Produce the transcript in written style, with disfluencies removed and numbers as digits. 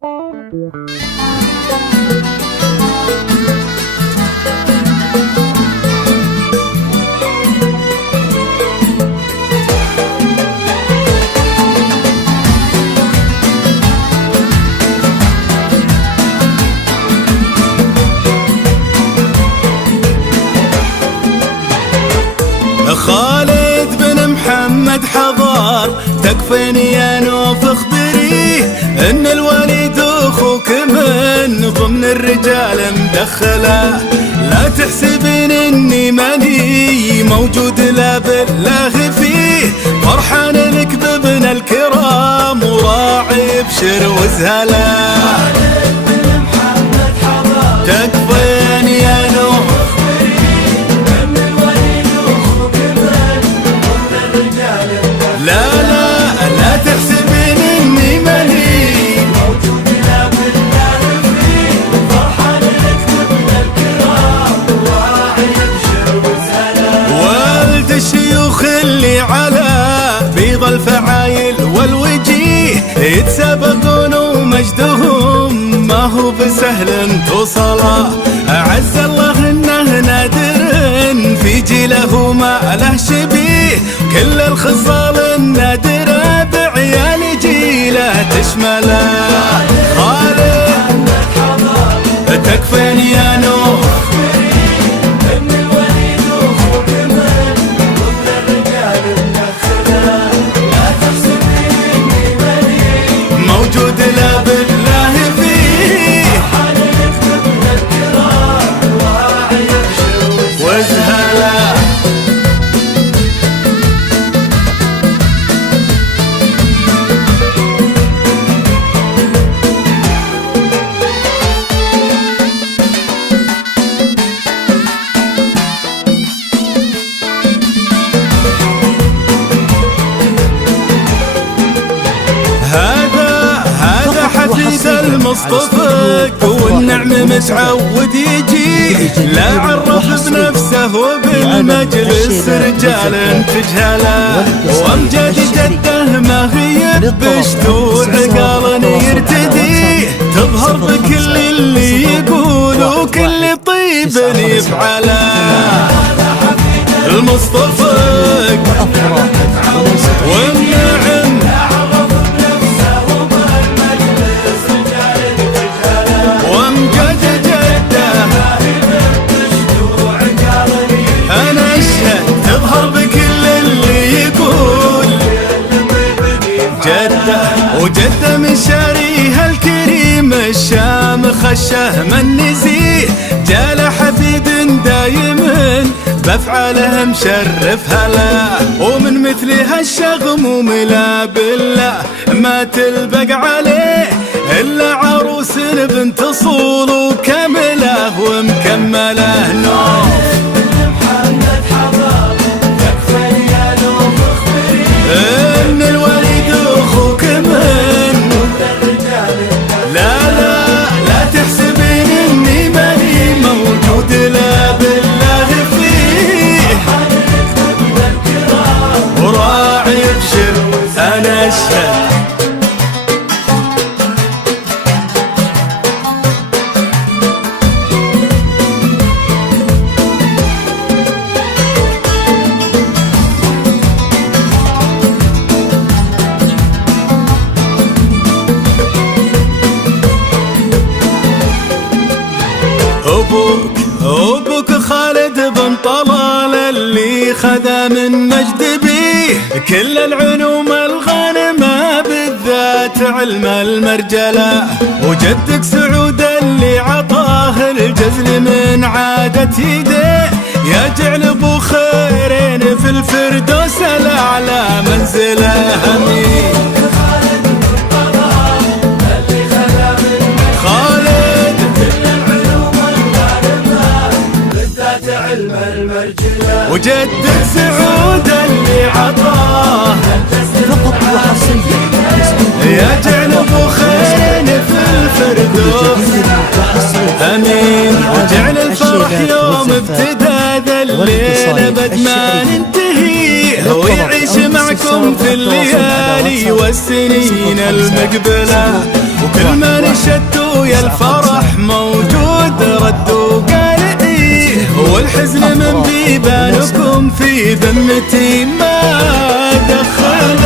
خالد بن محمد حضار، تكفيني يا نوف اخبريه ان الوليد اخوك من ضمن الرجال مدخله. لا تحسبين اني ماني موجود، لا بالله فيه فرحان لك بابن الكرام وراعي ابشر وزهله. خالد بن محمد حضار، تكفيني يا نوف لا تحسبين اني ماني موجود، لا بالله فيه فرحان لك بابن الكرام وراعي ابشر وسهلا. ولد الشيوخ اللي على بيض الفعايل والوجيه يتسابقون ومجدهم ما هو بسهل توصله. أعز الله انه نادر في جيله ما له شبيه، كل الخصال النادرة بعيال جيله تشمله. خالد تكفيني يا نوف ان الوليد اخوك من ضمن الرجال مدخله. لا تحسبين اني ماني موجود، لا بالله فيه فرحان لك بابن الكرام وراعي ابشر وزهله. هذا حفيد المصطفى والنعم متعود يجي، لا عرف بنفسه وبالمجلس رجال تجهله. وامجد جده ما هي بشت وعقال يرتدي، تظهر بكل اللي يقول وكل طيب يفعله. المصطفى والنعم وجدة من شاريها الكريم الشام خشه من نزيه، جال حفيد دايم بافعاله مشرف هلا. ومن مثل هالشغم وملا بالله ما تلبق عليه الا عروس بنت صول وكامله ومكمله. نوف محمد حضار، تكفيني يا نوف اخبري ان الوليد اخوك من ضمن الرجال. لا تحسبين اني ماني موجود، لا بالله فيه فرحان لك بابن الكرام وراعي ابشر انا اشهد. أبوك خالد بن طلال اللي خذا من مجد بيه كل العلوم الغانمة بالذات علم المرجلة. وجدك سعود اللي عطاه الجزل من عادة يديه، يا جعل ابو خيرين في الفردوس الاعلى منزله. امين وجدك سعود اللي عطاه فقط وحصريا يا جعل ابو خيرين في الفردوس. امين وجعل الفرح يوم ابتدى ذا الليل ابد ما ننتهي، ويعيش معكم في الليالي والسنين المقبله. وكل ما في ذمتي ما دخل